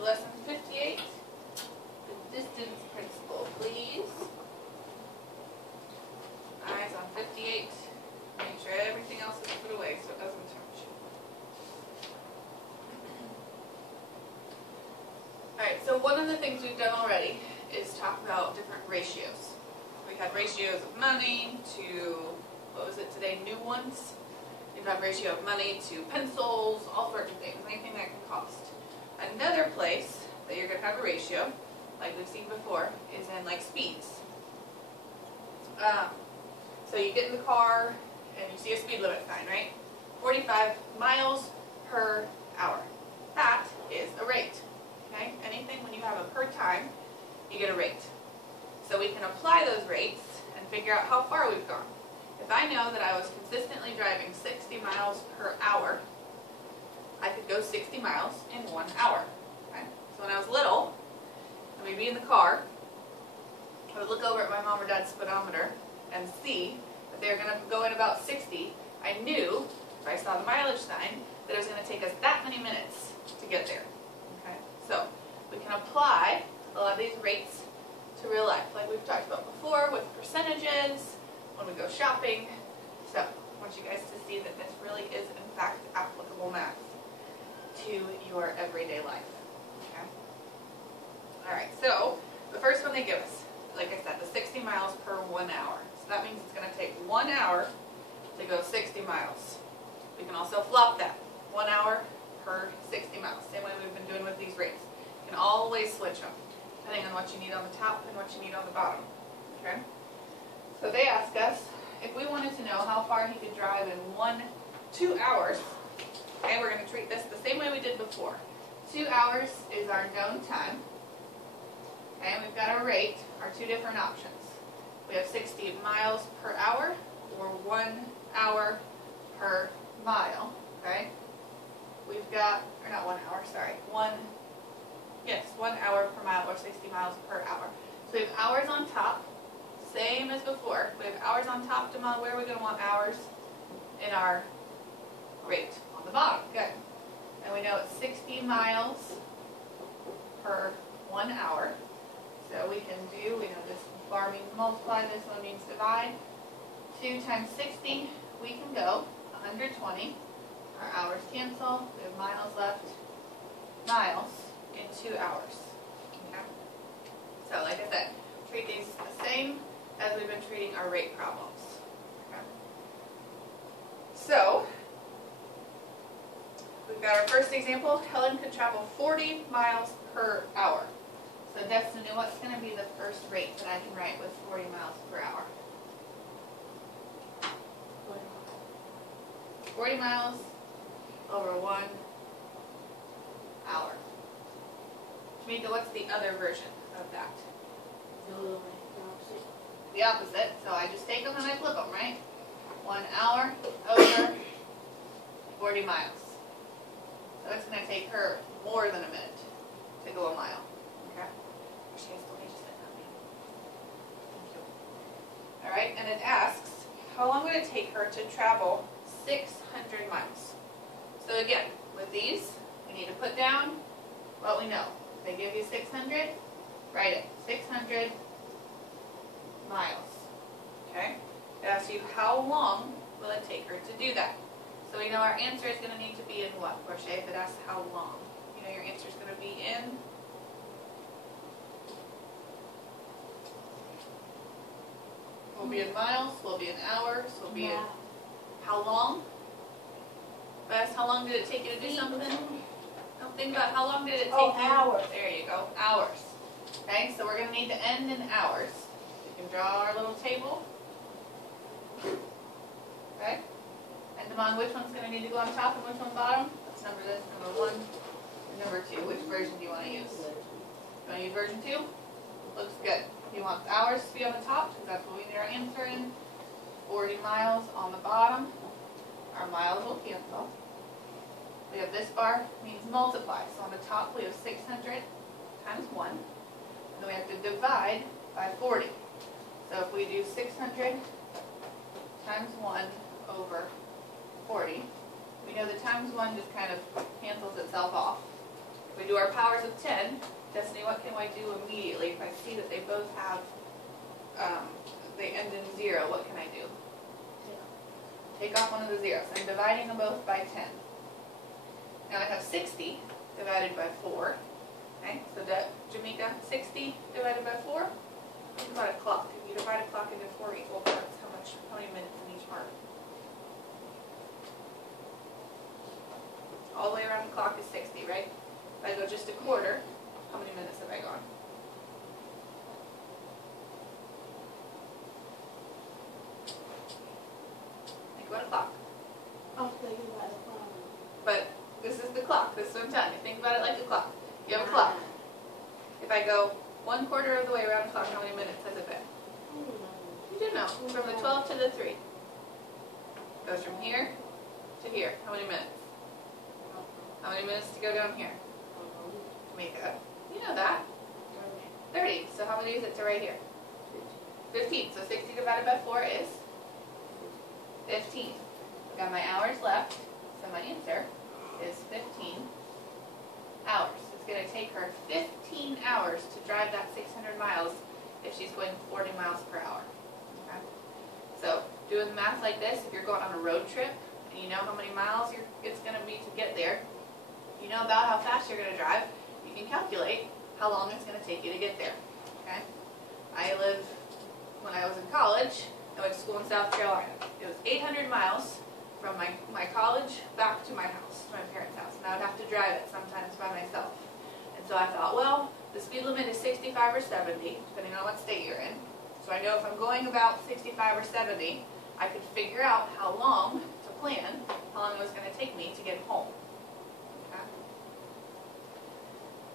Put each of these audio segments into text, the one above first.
to lesson 58, the distance principle, please. Eyes on 58. Make sure everything else is put away so it doesn't touch. Alright, so one of the things we've done already is talk about different ratios. We had ratios of money to, what was it today, new ones? We've got ratio of money to pencils, all sorts of things, anything that can cost. Another place that you're going to have a ratio, like we've seen before, is in like speeds. So you get in the car and you see a speed limit sign, right? 45 miles per hour. That is a rate. Okay? Anything when you have a per time, you get a rate. So we can apply those rates and figure out how far we've gone. If I know that I was consistently driving 60 miles per hour, I could go 60 miles in 1 hour. Okay? So when I was little, and we'd be in the car, I would look over at my mom or dad's speedometer and see that they were going to go in about 60. I knew, if I saw the mileage sign, that it was going to take us that many minutes to get there. Okay? So we can apply a lot of these rates to real life, like we've talked about before with percentages, when we go shopping. So I want you guys to see that this really is in fact applicable math to your everyday life. Okay? Alright, so the first one they give us, like I said, the 60 miles per 1 hour. So that means it's going to take 1 hour to go 60 miles. We can also flop that. 1 hour per 60 miles. Same way we've been doing with these rates. You can always switch them, depending on what you need on the top and what you need on the bottom. Okay? So they ask us if we wanted to know how far he could drive in 2 hours. Okay, we're going to treat this the same way we did before. 2 hours is our known time. Okay, and we've got our rate, our two different options. We have 60 miles per hour or 1 hour per mile. Okay, we've got, or not 1 hour, sorry, 1 hour per mile or 60 miles per hour. So we have hours on top, same as before. We have hours on top. Demond, where are we going to want hours? In our rate on the bottom. Good. And we know it's 60 miles per 1 hour. So we can do, we know this bar means multiply, this one means divide. 2 times 60, we can go 120. Our hours cancel. We have miles left. Miles in 2 hours. Okay? So like I said, treat these the same as we've been treating our rate problems. Okay? So, we've got our first example. Helen could travel 40 miles per hour. So Destiny, what's going to be the first rate that I can write with 40 miles per hour? 40 miles over 1 hour. Shamika, what's the other version of that? The opposite. So I just take them and I flip them, right? 1 hour over 40 miles. So it's going to take her more than a minute to go a mile. Okay? Alright, and it asks, how long would it take her to travel 600 miles? So again, with these, we need to put down what we know. They give you 600, write it. 600 miles. Okay? It asks you how long will it take her to do that. So we know our answer is going to need to be in what, Portia, if it asks how long? You know your answer is going to be in? Will be in miles, will be in hours, will be in how long? If I asked how long did it take you to do something? Don't think about how long did it take you. Hours. There you go, hours. Okay, so we're going to need to end in hours. We can draw our little table. Okay? And Demond, which one's going to need to go on top and which one bottom? Let's number this, number 1 and number 2. Which version do you want to use? You want to use version 2? Looks good. You want hours to be on the top, because that's what we need our answer in. 40 miles on the bottom. Our miles will cancel. We have this bar, means multiply. So on the top we have 600 times 1. And then we have to divide by 40. So if we do 600 times 1 over 40, we know the times 1 just kind of cancels itself off. we do our powers of 10, Destiny, what can I do immediately if I see that they both have, they end in 0, what can I do? Take off one of the zeros. I'm dividing them both by 10. Now I have 60 divided by 4. Okay, so Jamaica, 60 divided by 4. Think about a clock. If you divide a clock into 4 equal parts, how many minutes in each part? All the way around the clock is 60, right? If I go just a quarter, how many minutes have I gone? Think about a clock. I'm thinking about a clock. But this is the clock. This is what I'm telling you. Think about it like a clock. You have a clock. If I go 1/4 of the way around the clock, how many minutes has it been? You do know. From the 12 to the 3. Goes from here to here. How many minutes? How many minutes to go down here? Jamaica. You know that. 30. So how many is it to right here? 15. So 60 divided by 4 is 15. I've got my hours left. So my answer is 15 hours. It's going to take her 15 hours to drive that 600 miles if she's going 40 miles per hour. Okay? So doing the math like this, if you're going on a road trip and you know how many miles it's going to be to get there, you know about how fast you're going to drive, you can calculate how long it's going to take you to get there. Okay? When I was in college, I went to school in South Carolina. It was 800 miles from my college back to my house, to my parents' house. And I would have to drive it sometimes by myself. And so I thought, well, the speed limit is 65 or 70, depending on what state you're in. So I know if I'm going about 65 or 70, I could figure out how long to plan, how long it was going to take me to get home. Okay?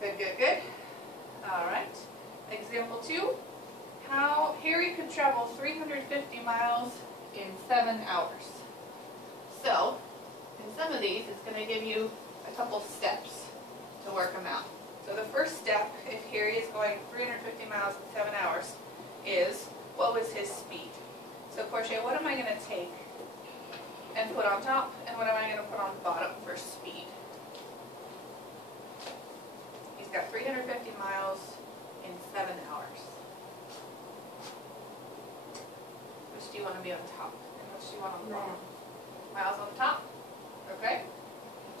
Good, good, good. All right. Example 2. How Harry could travel 350 miles in 7 hours. So, in some of these, it's going to give you a couple steps to work them out. So the first step, if Harry is going 350 miles in 7 hours, is what was his speed? So Portia, what am I going to take and put on top, and what am I going to put on bottom for speed? He's got 350 miles in 7 hours. Which do you want to be on top, and which do you want on the bottom? Miles on the top? Okay.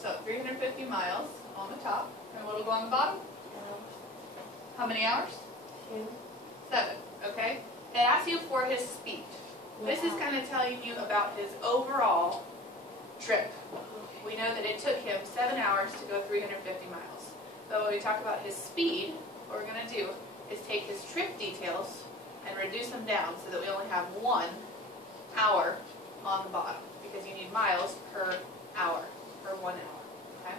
So 350 miles on the top, and what will go on the bottom? How many hours? 7. Okay. It asks you for his speed. This is kind of telling you about his overall trip. We know that it took him 7 hours to go 350 miles. So when we talk about his speed, what we're going to do is take his trip details and reduce them down so that we only have 1 hour on the bottom, because you need miles per hour, per 1 hour. Okay?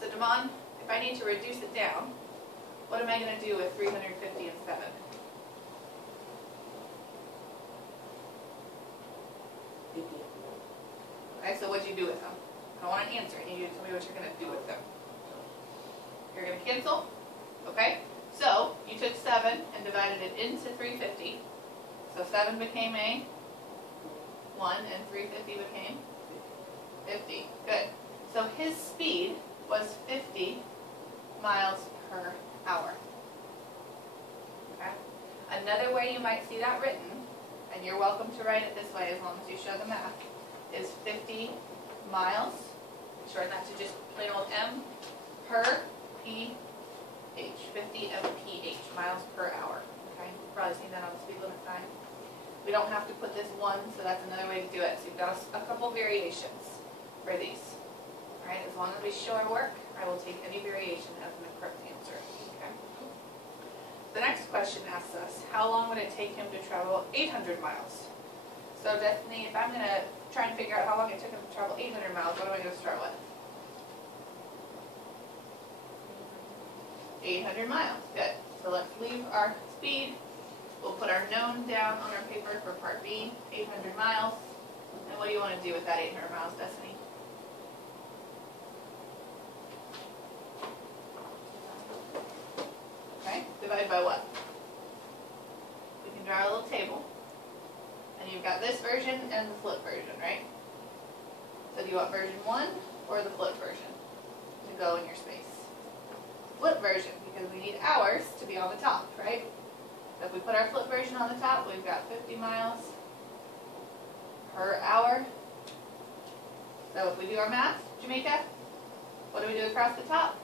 So Damon, if I need to reduce it down, what am I going to do with 350 and 7? Okay, so what'd you do with them? I don't want an answer. I need you to tell me what you're going to do with them. You're going to cancel? Okay? So, you took 7 and divided it into 350. So 7 became a 1 and 350 became 50. Good. So his speed was 50 miles per hour. Okay? Another way you might see that written, and you're welcome to write it this way as long as you show the math, is 50 miles, shorten that to just plain old M, per PH, 50 mph, miles per hour. Okay? You've probably seen that on the speed limit sign. We don't have to put this 1, so that's another way to do it. So you've got a couple variations for these. All right? As long as we show our work, I will take any variation as the correct answer. Okay? The next question asks us, how long would it take him to travel 800 miles? So Destiny, if I'm going to try and figure out how long it took him to travel 800 miles, what am I going to start with? 800 miles. Good. So let's leave our speed. We'll put our known down on our paper for part B, 800 miles. And what do you want to do with that 800 miles, Destiny? Okay, divide by what? We can draw a little table. And you've got this version and the flip version, right? So do you want version 1 or the flip version to go in your space? flip version because we need hours to be on the top, right? So if we put our flip version on the top, we've got 50 miles per hour. So if we do our math, Jamaica, what do we do across the top?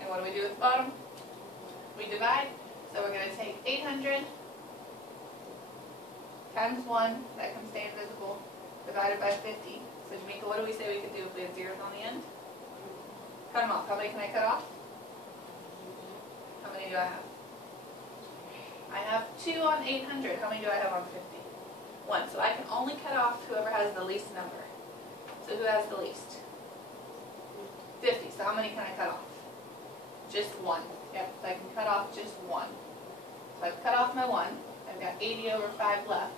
And what do we do at the bottom? We divide. So we're going to take 800 times 1, that can stay invisible, divided by 50. So Jamaica, what do we say we could do if we had zeros on the end? Cut them off. How many can I cut off? How many do I have? I have 2 on 800. How many do I have on 50? 1. So I can only cut off whoever has the least number. So who has the least? 50. So how many can I cut off? Just 1. Yep, so I can cut off just 1. So I've cut off my 1. I've got 80 over 5 left.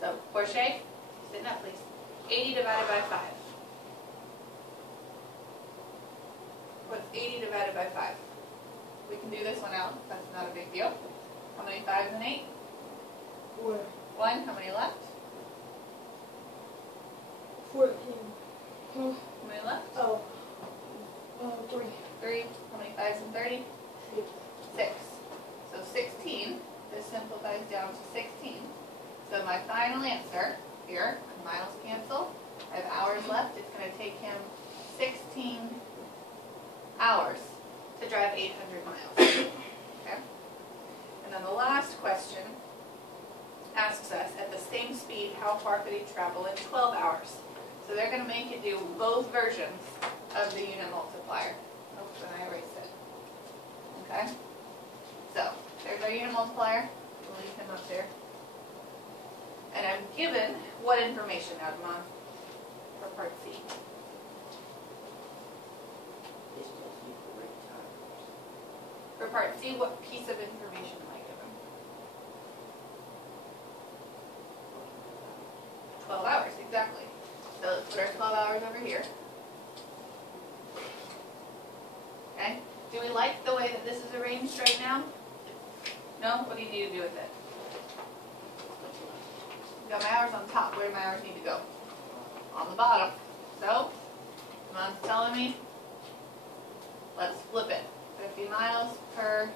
So, Portia, sit up please. 80 divided by 5. What's 80 divided by 5? We can do this one out. That's not a big deal. How many 5s and 8? 4. 1. How many left? 14. How many left? 3. 3. How many 5s and 30? 6. So 16. This simplifies down to 16. So my final answer here, miles cancel. I have hours left. It's going to take him 16 hours to drive 800 miles. Okay? And then the last question asks us, at the same speed, how far could he travel in 12 hours? So they're going to make it do both versions of the unit multiplier. Oops, and I erased it. Okay? So, there's our unit multiplier. We'll leave him up there. And I'm given what information, Adamon, for part C? For part C, what piece of information am I given? 12 hours, exactly. So let's put our 12 hours over here. Okay? Do we like the way that this is arranged right now? No? What do you need to do with it? Got my hours on top. Where do my hours need to go? On the bottom. So, Damon's telling me, let's flip it. 50 miles per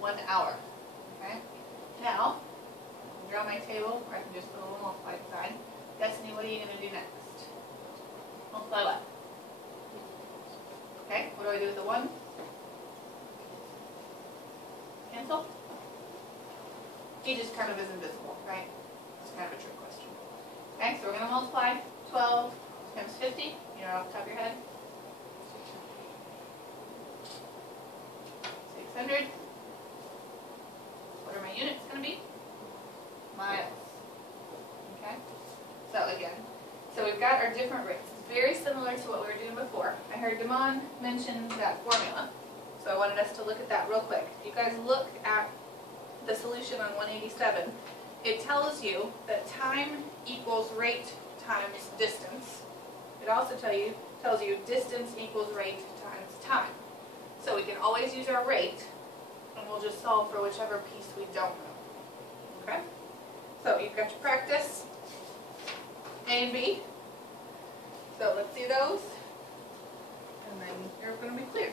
1 hour. Okay? Now, I'll draw my table, or I can just put a little multiply sign. Destiny, what are you going to do next? Multiply what? Okay, what do I do with the 1? Cancel? He just kind of is invisible, right? It's kind of a trick question. Okay, so we're going to multiply 12 times 50. You know it off the top of your head? 600. What are my units going to be? Miles. Okay? So again, so we've got our different rates. It's very similar to what we were doing before. I heard Damon mention that formula, so I wanted us to look at that real quick. If you guys look at the solution on 187, it tells you that time equals rate times distance. It also tells you distance equals rate times time. So we can always use our rate, and we'll just solve for whichever piece we don't know. Okay? So you've got your practice, A and B. So let's see those, and then you're going to be clear.